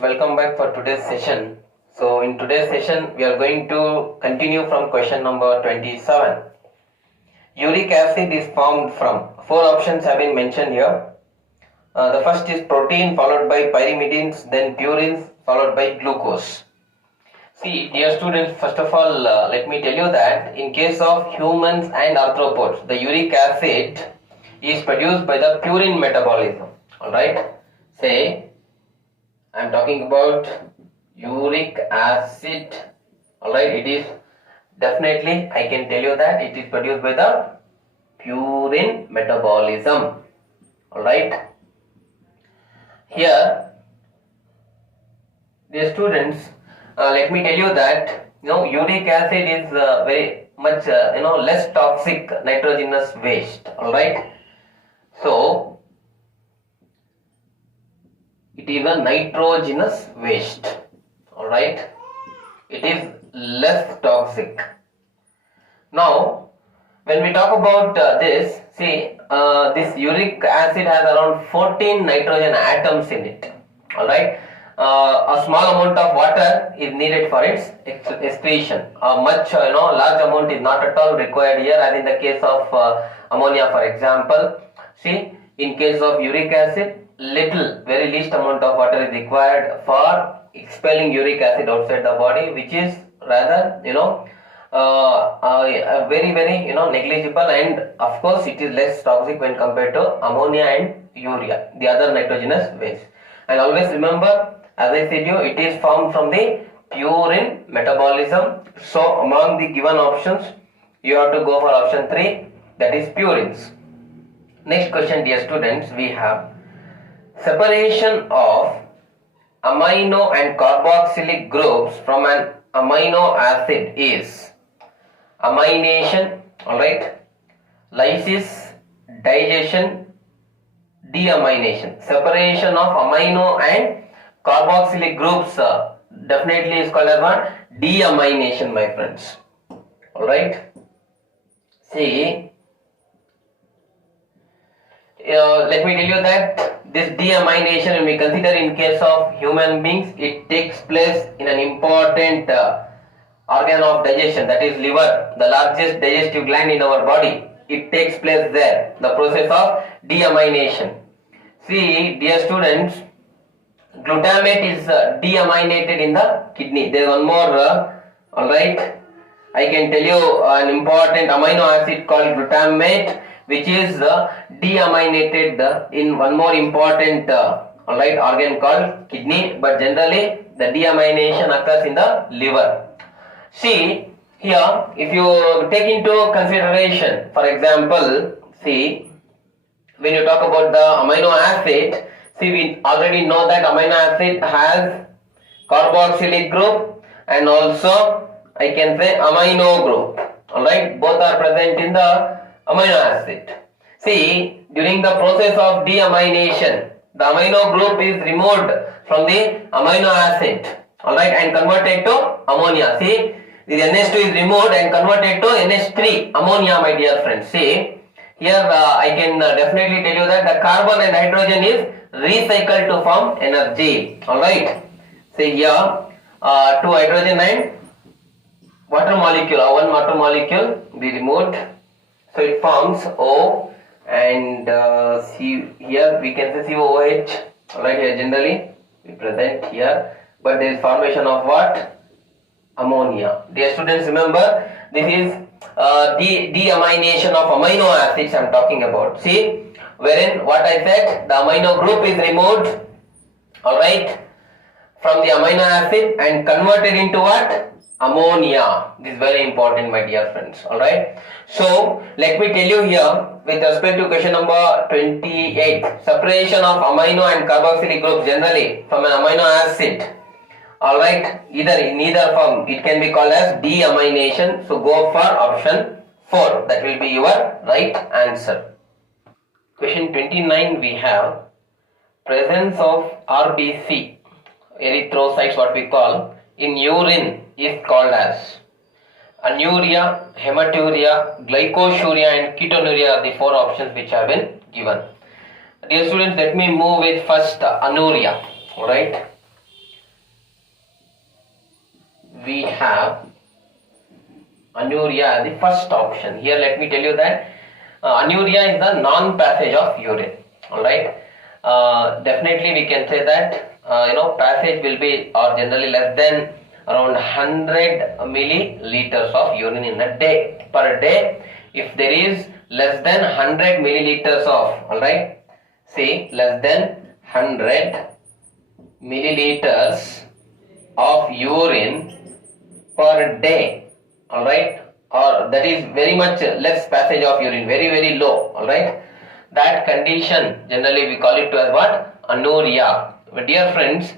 welcome back for today's session. So in today's session we are going to continue from question number 27. Uric acid is formed from, four options have been mentioned here. The first is protein, followed by pyrimidines, then purines, followed by glucose. See, dear students, first of all, let me tell you that in case of humans and arthropods, the uric acid is produced by the purine metabolism. Alright, say I am talking about uric acid. Alright, it is definitely, I can tell you that it is produced by the purine metabolism. Alright, here, dear students, let me tell you that uric acid is very much less toxic nitrogenous waste. Alright, so it is a nitrogenous waste. Alright, it is less toxic. Now when we talk about this, see, this uric acid has around 14 nitrogen atoms in it. Alright, a small amount of water is needed for its excretion. A much large amount is not at all required here, as in the case of ammonia, for example. See, in case of uric acid, very least amount of water is required for expelling uric acid outside the body, which is rather very negligible, and of course it is less toxic when compared to ammonia and urea, the other nitrogenous waste. And always remember, as I said you, it is formed from the purine metabolism. So among the given options, you have to go for option 3, that is purines. Next question, dear students, we have separation of amino and carboxylic groups from an amino acid is amination, alright, lysis, digestion, deamination. Separation of amino and carboxylic groups definitely is called as what? Deamination, my friends. Alright, see, let me tell you that this deamination, when we consider in case of human beings, it takes place in an important organ of digestion, that is liver, the largest digestive gland in our body. It takes place there, the process of deamination. See, dear students, glutamate is deaminated in the kidney. There is one more, alright, I can tell you an important amino acid called glutamate, which is deaminated in one more important organ called kidney, but generally the deamination occurs in the liver. See, here if you take into consideration, for example, see, when you talk about the amino acid, see, we already know that amino acid has carboxylic group and also I can say amino group. Alright, both are present in the amino acid. See, during the process of deamination, the amino group is removed from the amino acid, alright, and converted to ammonia. See, the NH2 is removed and converted to NH3, ammonia, my dear friends. See, here I can definitely tell you that the carbon and hydrogen is recycled to form energy. Alright, see here, 2 hydrogen and water molecule, one water molecule be removed, so it forms O, and here we can say COOH. Alright, here generally we present here, but there is formation of what? Ammonia. Dear students, remember, this is deamination of amino acids I am talking about. See, wherein what I said, the amino group is removed, alright, from the amino acid and converted into what? Ammonia. This is very important, my dear friends. Alright, so let me tell you here with respect to question number 28, separation of amino and carboxylic groups generally from an amino acid. Alright, either in either form it can be called as deamination. So go for option 4, that will be your right answer. Question 29, we have presence of RBC, erythrocytes, what we call, in urine is called as anuria, hematuria, glycosuria and ketonuria are the 4 options which have been given. Dear students, let me move with first anuria. Alright, we have anuria, the first option. Here let me tell you that anuria is the non-passage of urine. Alright, definitely we can say that passage will be or generally less than around 100 milliliters of urine in a day. Per day, if there is less than 100 milliliters of, alright, see, less than 100 milliliters of urine per day, alright, or that is very much less passage of urine, very low, alright, that condition generally we call it as what? Anuria. My dear friends,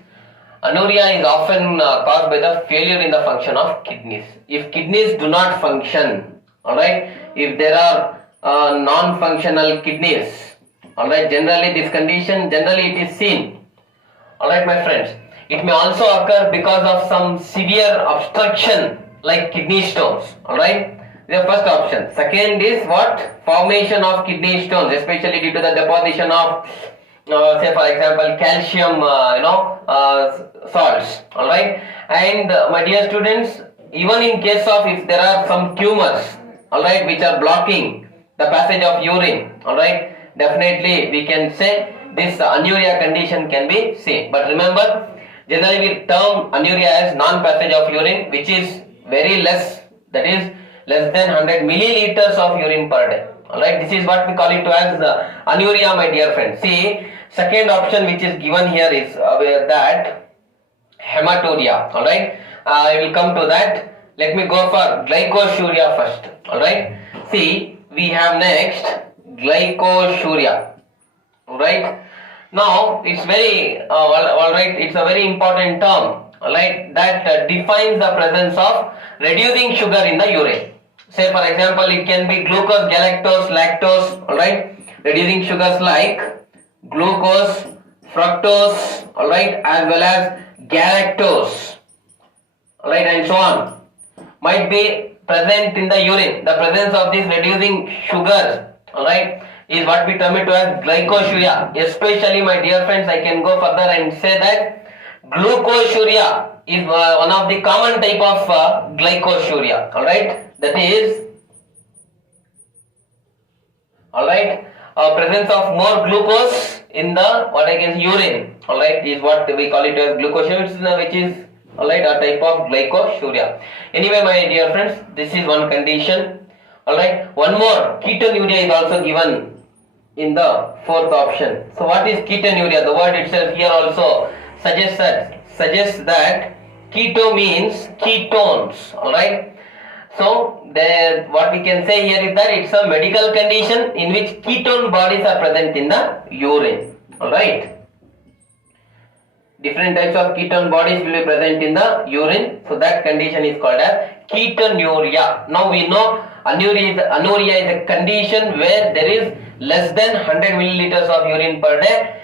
anuria is often caused by the failure in the function of kidneys. If kidneys do not function, alright, if there are non-functional kidneys, alright, generally this condition, generally it is seen, alright my friends. It may also occur because of some severe obstruction like kidney stones, alright. The first option. Second is what? Formation of kidney stones, especially due to the deposition of say for example calcium salts, alright. And my dear students, even in case of if there are some tumors, alright, which are blocking the passage of urine, alright, definitely we can say this anuria condition can be seen. But remember, generally we term anuria as non-passage of urine, which is very less, that is less than 100 milliliters of urine per day. Alright, this is what we call it as anuria, my dear friends. See, second option which is given here is that hematuria. Alright, I will come to that. Let me go for glycosuria first. Alright, see, we have next glycosuria. Alright, now it's very alright, it's a very important term, alright, that defines the presence of reducing sugar in the urine. Say for example, it can be glucose, galactose, lactose, alright, reducing sugars like glucose, fructose, alright, as well as galactose, alright, and so on, might be present in the urine. The presence of this reducing sugars, alright, is what we term it as glycosuria. Especially my dear friends, I can go further and say that glucosuria is one of the common type of glycosuria, alright, that is, alright, presence of more glucose in the what I can say urine, alright, is what we call it as glucosuria, which is alright a type of glycosuria. Anyway my dear friends, this is one condition, alright. One more, ketonuria is also given in the fourth option. So what is ketonuria? The word itself here also suggests that keto means ketones, alright. So what we can say here is that it's a medical condition in which ketone bodies are present in the urine, alright. Different types of ketone bodies will be present in the urine, so that condition is called as ketonuria. Now we know anuria is a condition where there is less than 100 milliliters of urine per day,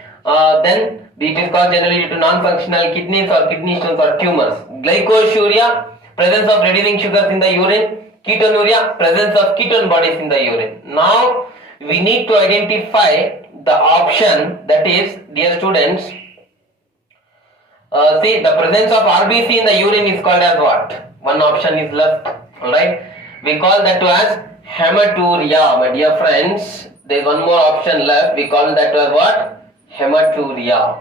then it is called generally due to non-functional kidneys or kidney stones or tumors. Glycosuria, presence of reducing sugars in the urine. Ketonuria, presence of ketone bodies in the urine. Now we need to identify the option, that is, dear students, see, the presence of RBC in the urine is called as what? One option is left, alright. We call that as hematuria, my dear friends. There is one more option left. We call that as what? Hematuria.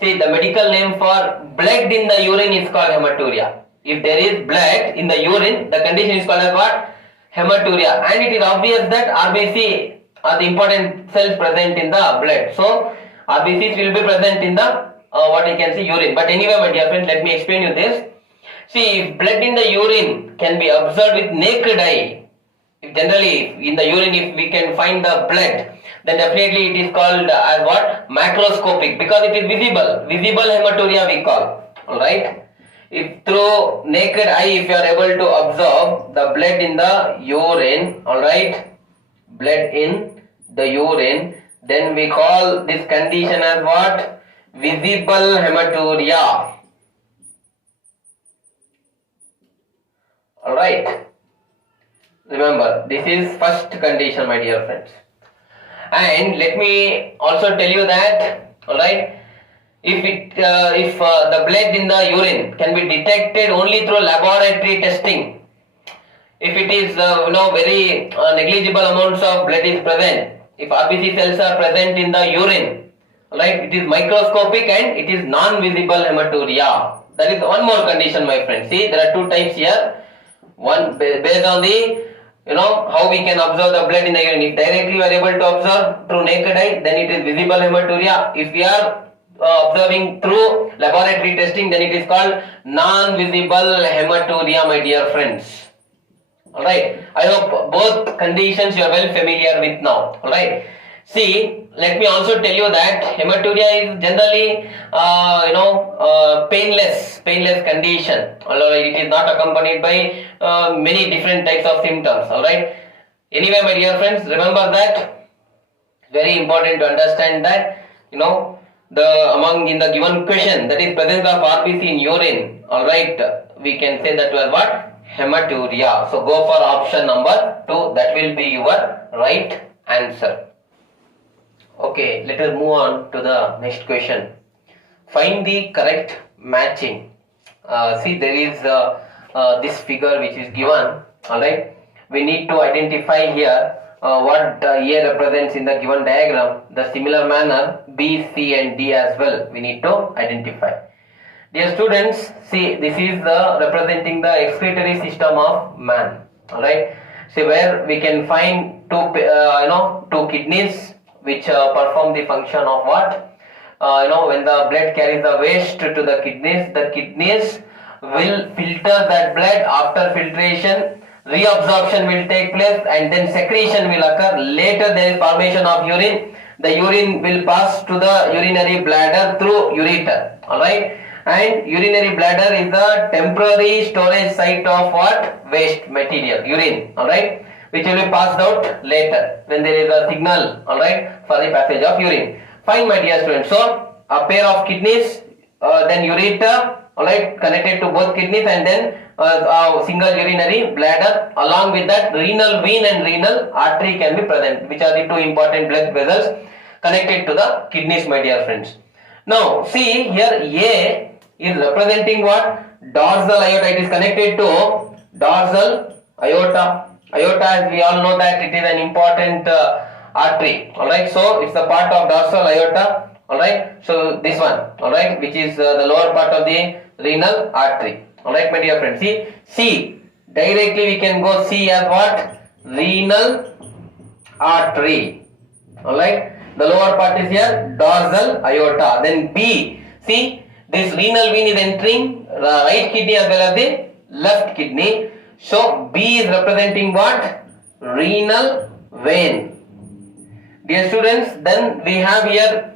See, the medical name for blood in the urine is called hematuria. If there is blood in the urine, the condition is called as what? Hematuria. And it is obvious that RBC are the important cells present in the blood. So, RBCs will be present in the what you can say urine. But anyway, my dear friends, let me explain you this. See, if blood in the urine can be observed with naked eye, if generally in the urine if we can find the blood, then definitely it is called as what? Macroscopic, because it is visible. Visible hematuria we call. Alright. If through naked eye if you are able to observe the blood in the urine, alright, blood in the urine, then we call this condition as what? Visible hematuria. Alright. Remember, this is first condition, my dear friends. And let me also tell you that, alright, if the blood in the urine can be detected only through laboratory testing, if it is very negligible amounts of blood is present, if RBC cells are present in the urine, right, it is microscopic and it is non-visible hematuria. That is one more condition, my friend. See, there are two types here. One based on the how we can observe the blood in the urine. If directly we are able to observe through naked eye, then it is visible hematuria. If we are observing through laboratory testing, then it is called non-visible hematuria, my dear friends. Alright, I hope both conditions you are well familiar with now. Alright, see, let me also tell you that hematuria is generally painless condition, although it is not accompanied by many different types of symptoms. Alright, anyway, my dear friends, remember that very important to understand that among in the given question, that is presence of RBC in urine. Alright, we can say that was what? Hematuria. So go for option number 2. That will be your right answer. Okay, let us move on to the next question. Find the correct matching. See, there is this figure which is given. Alright, we need to identify here what A represents in the given diagram. The similar manner B, C and D as well we need to identify. Dear students, see, this is the representing the excretory system of man. Alright, see where we can find two kidneys which perform the function of what? When the blood carries the waste to the kidneys will filter that blood. After filtration, reabsorption will take place and then secretion will occur. Later there is formation of urine. The urine will pass to the urinary bladder through urethra. Alright, and urinary bladder is the temporary storage site of what? Waste material, urine. Alright, which will be passed out later when there is a signal, alright, for the passage of urine. Fine, my dear students. So a pair of kidneys, then urethra, alright, connected to both kidneys, and then a single urinary bladder. Along with that, renal vein and renal artery can be present, which are the two important blood vessels connected to the kidneys, my dear friends. Now see here, A is representing what? Dorsal aorta. It is connected to dorsal aorta. Aorta, as we all know that it is an important artery. Alright, so it's a part of dorsal aorta. Alright, so this one, alright, which is the lower part of the renal artery. Alright, my dear friends. See, C, directly we can go C as what? Renal artery. Alright, the lower part is here dorsal aorta. Then B, see, this renal vein is entering right kidney as well as the left kidney. So B is representing what? Renal vein. Dear students, then we have here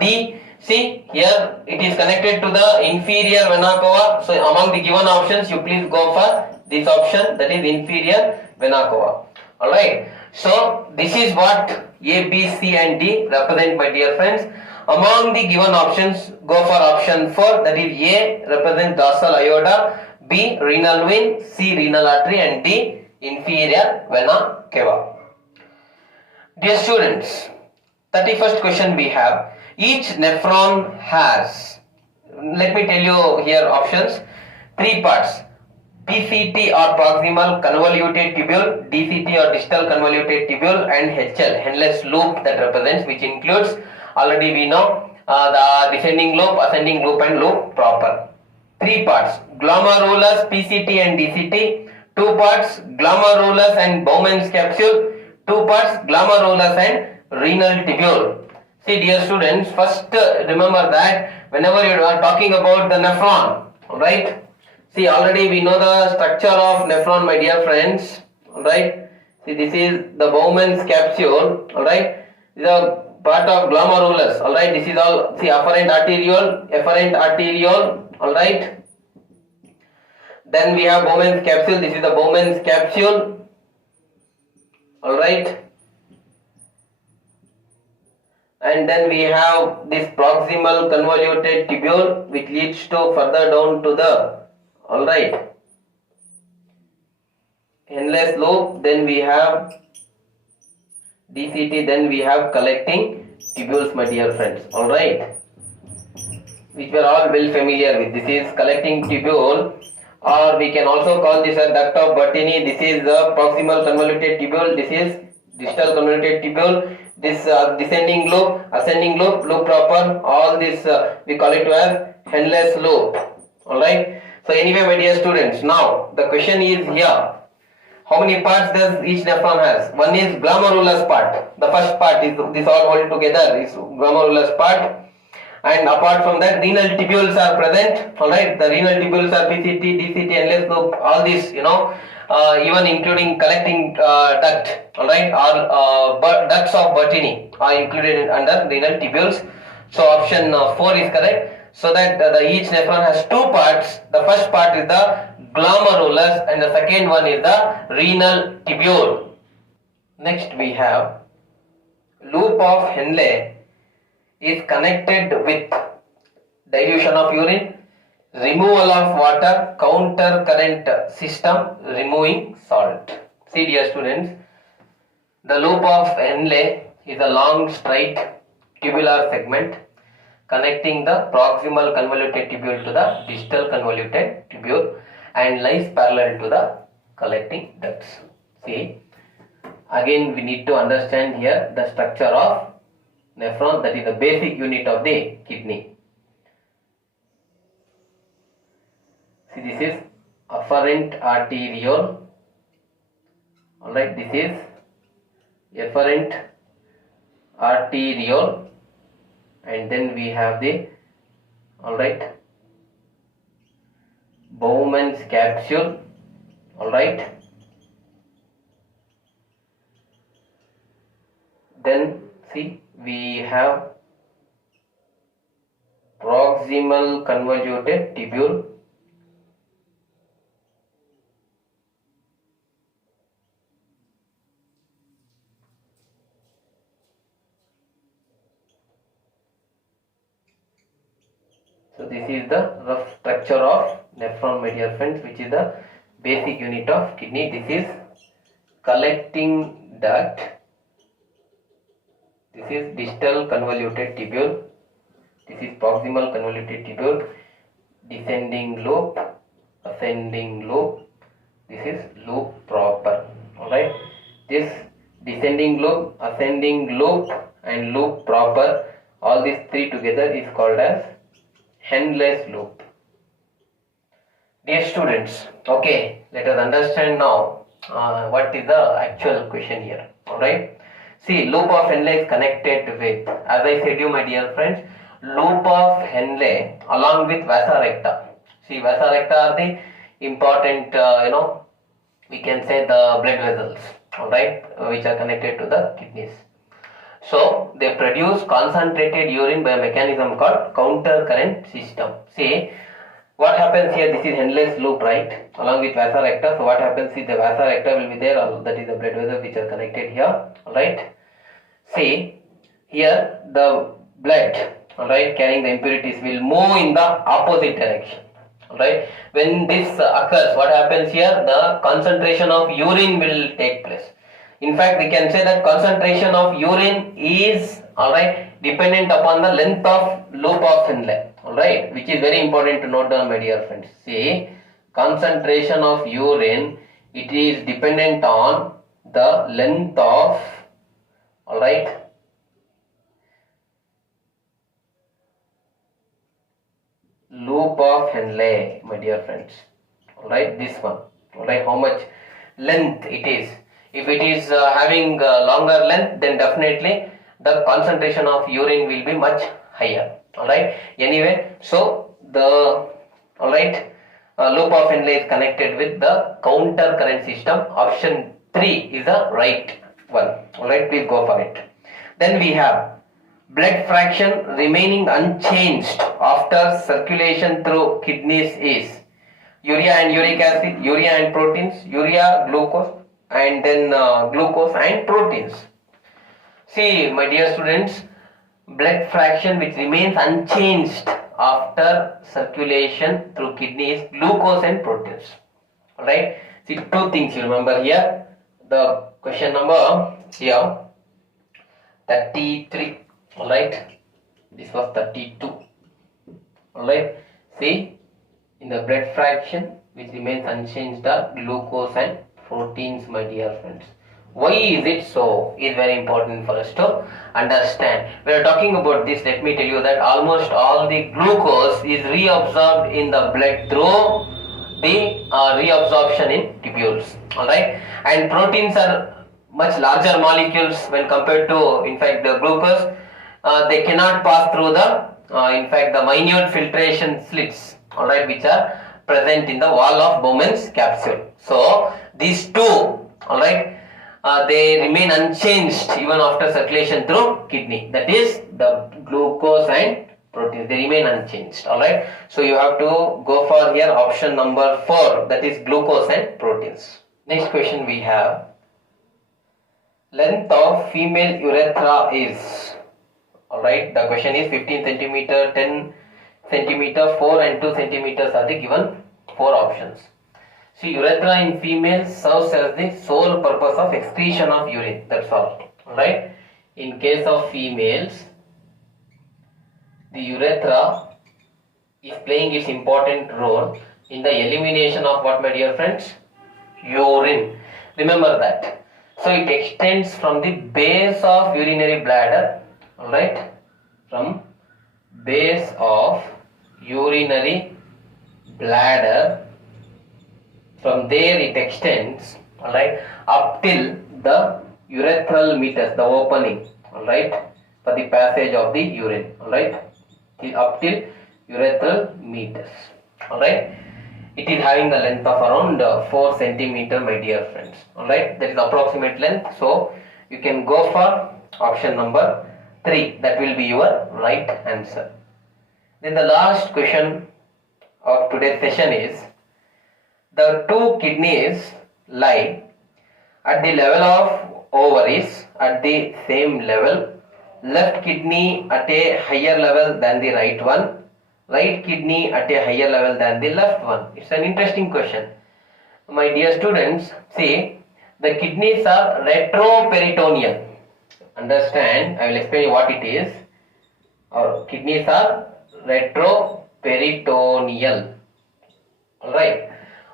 D. See, here it is connected to the inferior vena cava. So among the given options, you please go for this option, that is inferior vena cava. Alright, so this is what A, B, C and D represent, my dear friends. Among the given options, go for option 4, that is A represents dorsal aorta, B renal vein, C renal artery and D inferior vena cava. Dear students, 31st question we have. Each nephron has, let me tell you here options, 3 parts: PCT or proximal convoluted tubule, DCT or distal convoluted tubule, and HL, Henle's loop that represents, which includes, already we know, the descending loop, ascending loop and loop proper. 3 parts: glomerulus, PCT and DCT. 2 parts: glomerulus and Bowman's capsule. 2 parts: glomerulus and renal tubule. See, dear students, first remember that whenever you are talking about the nephron, right? See, already we know the structure of nephron, my dear friends. Alright, see, this is the Bowman's capsule. Alright, this is a part of glomerulus. Alright, this is all, see, afferent arteriole. Alright, then we have Bowman's capsule. This is the Bowman's capsule. Alright, and then we have this proximal convoluted tubule, which leads to further down to the, alright, Henle's loop. Then we have DCT, then we have collecting tubules, my dear friends. Alright, which we are all well familiar with. This is collecting tubule, or we can also call this a duct of Bertini. This is the proximal convoluted tubule. This is distal convoluted tubule. This descending loop, ascending loop, loop proper. All this we call it as Henle's loop. All right. So anyway, my dear students, now the question is here. How many parts does each nephron has? One is glomerulus part. The first part is this all hold together is glomerulus part. And apart from that, renal tubules are present. Alright, the renal tubules are PCT, DCT, endless loop, all these, even including collecting duct, alright, or ducts of Bertini are included under renal tubules. So option 4 is correct. So that each nephron has two parts. The first part is the glomerulus and the second one is the renal tubule. Next we have loop of Henle is connected with dilution of urine, removal of water, counter current system, removing salt. See dear students, the loop of Henle is a long straight tubular segment connecting the proximal convoluted tubule to the distal convoluted tubule and lies parallel to the collecting ducts. See, again we need to understand here the structure of nephron, that is the basic unit of the kidney. See, this is afferent arteriole. Alright, this is efferent arteriole, and then we have the Bowman's capsule. Alright, then see, we have proximal convoluted tubule, so this is the rough structure of nephron, my dear friends, which is the basic unit of kidney. This is collecting duct, this is distal convoluted tubule, this is proximal convoluted tubule, descending loop, ascending loop, this is loop proper. Alright, this descending loop, ascending loop and loop proper, all these three together is called as Henle's loop. Dear students, okay, let us understand now what is the actual question here. Alright, see, loop of Henle is connected with, as I said you my dear friends, loop of Henle along with vasa recta. See, vasa recta are the important, we can say the blood vessels, alright, which are connected to the kidneys. So they produce concentrated urine by a mechanism called counter current system. See, what happens here, this is Henle's loop, right, along with vasa recta. So what happens is the vasa recta will be there, that is the blood vessels which are connected here. Alright, see, here the blood, alright, carrying the impurities will move in the opposite direction. Alright, when this occurs, what happens here, the concentration of urine will take place. In fact, we can say that concentration of urine is, alright, dependent upon the length of loop of Henle, alright, which is very important to note down my dear friends. See, concentration of urine, it is dependent on the length of, alright, loop of Henle, my dear friends. Alright, this one, alright, how much length it is. If it is having longer length, then definitely the concentration of urine will be much higher. Alright, anyway, so the loop of Henle is connected with the counter current system. Option 3 is the right one. Alright, please go for it. Then we have blood fraction remaining unchanged after circulation through kidneys is urea and uric acid, urea and proteins, urea, glucose, and then glucose and proteins. See, my dear students, blood fraction which remains unchanged after circulation through kidneys, glucose and proteins. Alright, see, two things you remember here. The question number here 33. Alright, this was 32. Alright, see, in the blood fraction which remains unchanged are glucose and proteins, my dear friends. Why is it so is very important for us to understand. We are talking about this. Let me tell you that almost all the glucose is reabsorbed in the blood through the reabsorption in tubules. Alright, and proteins are much larger molecules when compared to, in fact, the glucose. They cannot pass through the in fact the minute filtration slits, alright, which are present in the wall of Bowman's capsule. So these two, alright, they remain unchanged even after circulation through kidney. That is the glucose and proteins, they remain unchanged. Alright, so you have to go for here option number 4, that is glucose and proteins. Next question we have, length of female urethra is, alright, the question is 15 centimeter, 10 centimeter, 4 and 2 centimeters are the given 4 options. See, urethra in females serves as the sole purpose of excretion of urine, that's all. Alright, in case of females, the urethra is playing its important role in the elimination of what, my dear friends? Urine. Remember that. So it extends from the base of urinary bladder, alright, from base of urinary bladder, from there it extends, alright, up till the urethral meatus, the opening, alright, for the passage of the urine, alright, up till urethral meatus, alright. It is having the length of around 4 centimeter, my dear friends, alright, that is approximate length. So you can go for option number 3, that will be your right answer. Then the last question of today's session is, the two kidneys lie at the level of ovaries at the same level, left kidney at a higher level than the right one, right kidney at a higher level than the left one. It's an interesting question. My dear students, see, the kidneys are retroperitoneal. Understand, I will explain you what it is. Our kidneys are retroperitoneal. Alright.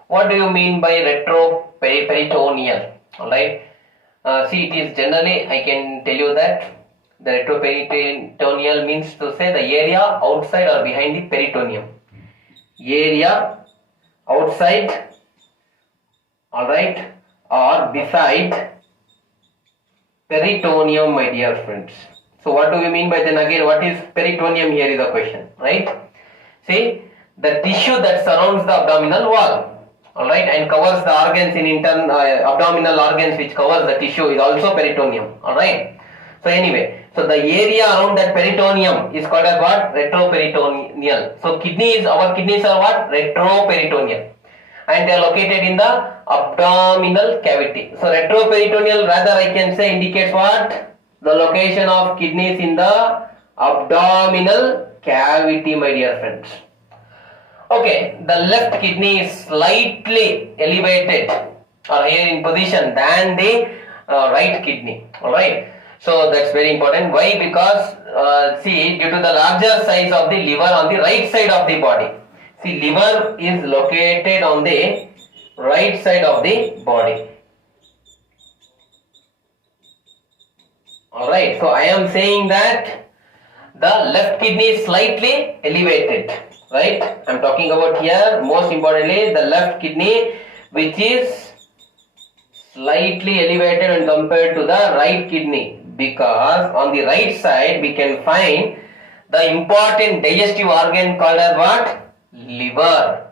What do you mean by retroperitoneal? Alright. See, it is generally, I can tell you that the retroperitoneal means to say the area outside or behind the peritoneum. Area outside, alright, or beside peritoneum, my dear friends. So what do we mean by, then again, what is peritoneum? Here is the question, right? See, the tissue that surrounds the abdominal wall, alright, and covers the organs in abdominal organs which covers the tissue is also peritoneum, alright. So anyway, so the area around that peritoneum is called as what? Retroperitoneal. So our kidneys are what? Retroperitoneal, and they are located in the abdominal cavity. So retroperitoneal, rather I can say, indicates what? The location of kidneys in the abdominal cavity, my dear friends. Okay, the left kidney is slightly elevated or higher in position than the right kidney, alright. So that's very important. Why? Because see, due to the larger size of the liver on the right side of the body. See, liver is located on the right side of the body. Alright, so I am saying that the left kidney is slightly elevated, right? I am talking about here, most importantly, the left kidney, which is slightly elevated when compared to the right kidney, because on the right side we can find the important digestive organ called as what? Liver.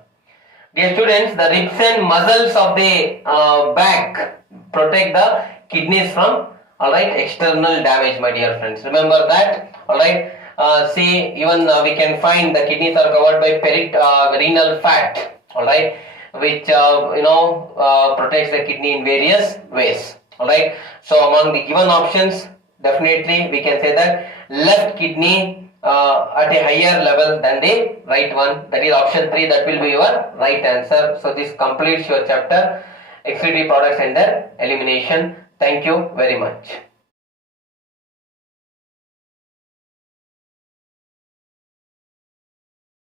Dear students, the ribs and muscles of the back protect the kidneys from, alright, external damage, my dear friends. Remember that, alright. See, even we can find the kidneys are covered by renal fat, alright, which protects the kidney in various ways, alright. So among the given options, definitely we can say that left kidney at a higher level than the right one, that is option 3, that will be your right answer. So this completes your chapter, excretory products and their elimination. Thank you very much.